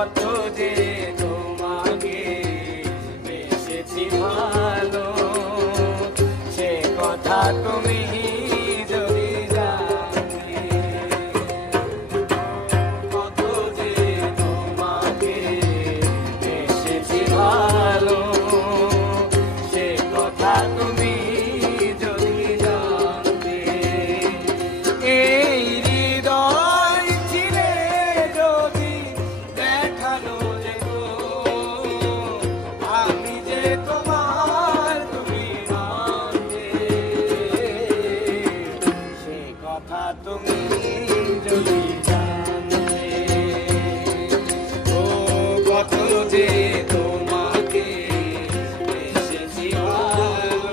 কত যে তোমাকে বেসেছি ভালো, সে কথা তুমি যদি জানতে। কত যে তোমাকে বেসেছি ভালো, সে কথা তুমি যদি জানতে। এই হৃদয় ছিঁড়ে যদি দেখানো যেত আমি যে তোমার, তুমি মানতে। সে কথা তুমি যদি জানতে। ও কত যে তোমাকে বেসেছি ভালো,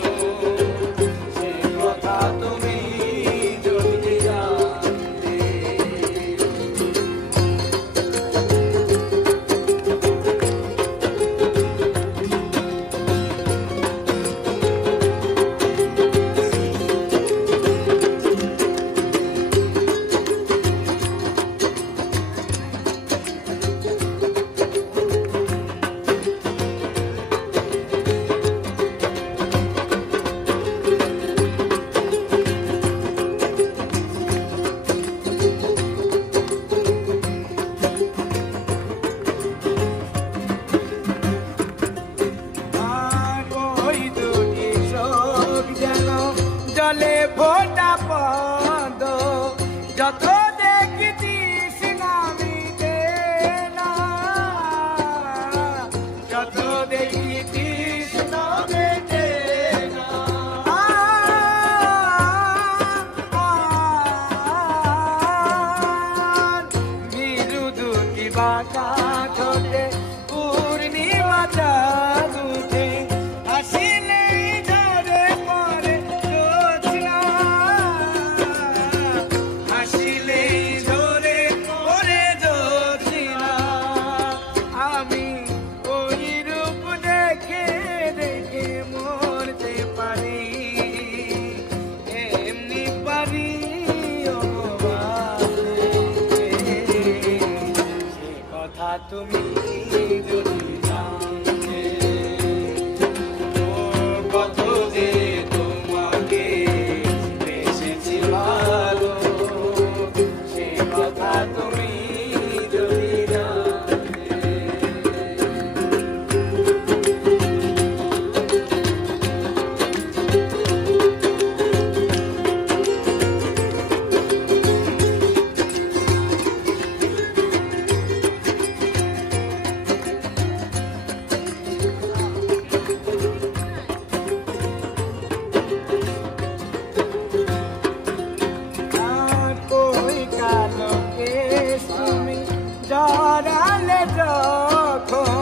সে কথা তুমি যদি জানতে। আর ওই দুটি চোখ যেন জলে ফোটা পদ, যত দেখিতিস নামিতে না, যত দেখিতিস নামিতে না। বিরু দুটি বাঁকা ঠোঁটে পূর্ণিমা চাঁদ উঠে, হাসিলেই ঝরে পড়ে জ্যোৎস্না, হাসিলেই ঝরে পড়ে জ্যোৎস্না। আমি ওই রূপ দেখে দেখে মরতে পারি, এমনি পারি ও বাঁচতে। সে কথা তুমি যদি জানতে। ও কত যে তোমাকে বেসেছি ভালো, সে কথা তুমি যদি জানতে। আর কই কালো কেশ তুমি জড়ালে যখন